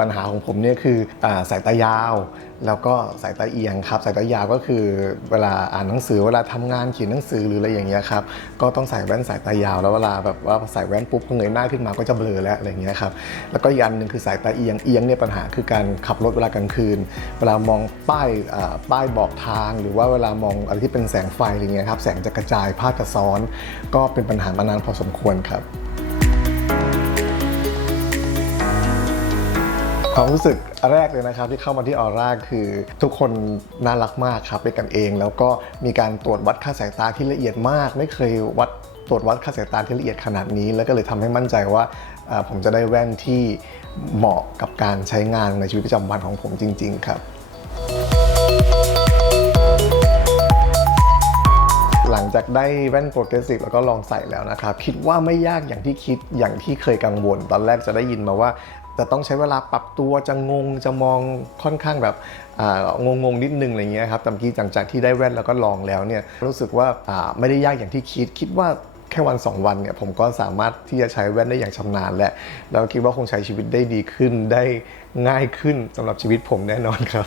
ปัญหาของผมเนี่ยคืออสายตายาว แล้วก็สายตาเอียงครับ สายตายาวก็คือเวลาอ่านหนังสือเวลาทำงานเขียนหนังสือหรืออะไรอย่างเงี้ยครับก็ต้องใส่แว่นสายตายาว แล้วเวลาแบบว่าใส่แว่นปุ๊บก็เงยหน้าขึ้นมาก็จะเบลอแล้วอะไรอย่างเงี้ยครับแล้วก็อีกอันหนึ่งคือสายตาเอียงเอียงเนี่ยปัญหาคือการขับรถเวลากลางคืน เวลามองป้ายป้ายบอกทาง หรือว่าเวลามองอะไรที่เป็นแสงไฟอะไรเงี้ยครับแสงจะกระจายภาพจะซ้อน ก็เป็นปัญหามานานพอสมควรครับ ความรู้สึกแรกเลยนะครับที่เข้ามาที่ออร่าคือทุกคนน่ารักมากครับเป็นกันเอง แล้วก็มีการตรวจวัดค่าสายตาที่ละเอียดมาก ไม่เคยวัดตรวจวัดค่าสายตาที่ละเอียดขนาดนี้ แล้วก็เลยทำให้มั่นใจว่าอ่าผมจะได้แว่นที่เหมาะกับการใช้งานในชีวิตประจำวันของผมจริง ๆ ครับ จากได้แว่นโปรเกรสซีฟแล้วก็ลองใส่แล้วนะครับ คิดว่าไม่ยากอย่างที่คิดอย่างที่เคยกังวล ตอนแรกจะได้ยินมาว่าจะต้องใช้เวลาปรับตัวจะงงจะมองค่อนข้างแบบอ่างงงนิดนึงอะไรเงี้ยครับแต่เมื่อกี้หลังจากที่ได้แว่นแล้วก็ลองแล้วเนี่ยรู้สึกว่าอ่าไม่ได้ยากอย่างที่คิด คิดว่าแค่วัน 2 วันเนี่ยผมก็สามารถที่จะใช้แว่นได้อย่างชำนาญแหละแล้วคิดว่าคงใช้ชีวิตได้ดีขึ้นได้ง่ายขึ้นสำหรับชีวิตผมแน่นอนครับ